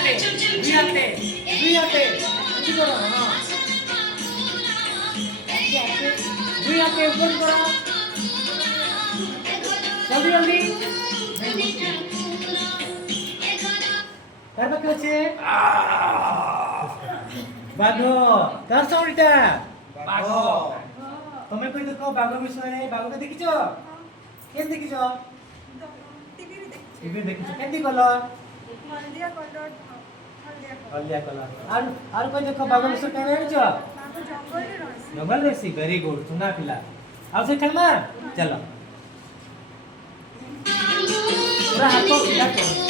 হাতে দুই হাতে দুই হাতে কি করো হ্যাঁ দুই হাতে উপর করো জলদি জলদি তারপর কি হচ্ছে বাঘ কার সাউন্ডটা বাঘ তুমি কই দেখো বাঘ বিষয়ে বাঘকে দেখিছ কেন দেখিছ টিভি দেখিছ কেন কল হলদিয়া কল আর কই দেখো বাঘ বিষয়ে কেন জানিছ জঙ্গল রেছি ভেরি গুড सुना पिला अब से खेलना चलो पूरा हाथ को सीधा करो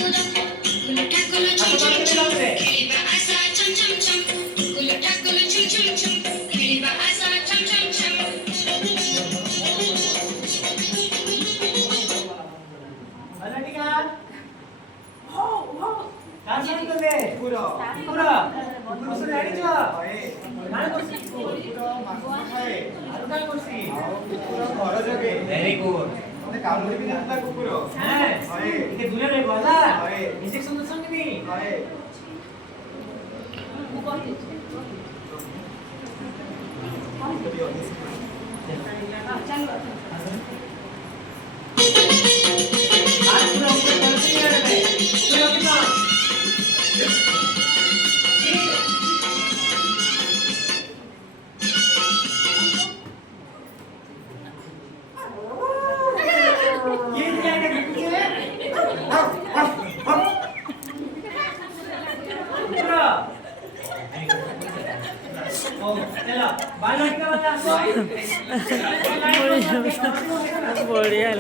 Very good. কামড়ে দিন না কুকুর হ্যাঁ একে দূরে রে বলা ইনজেকশন তো সঙ্গে নি आज पूरा ऊपर चलते ही रहते पूरा कितना बढ़िया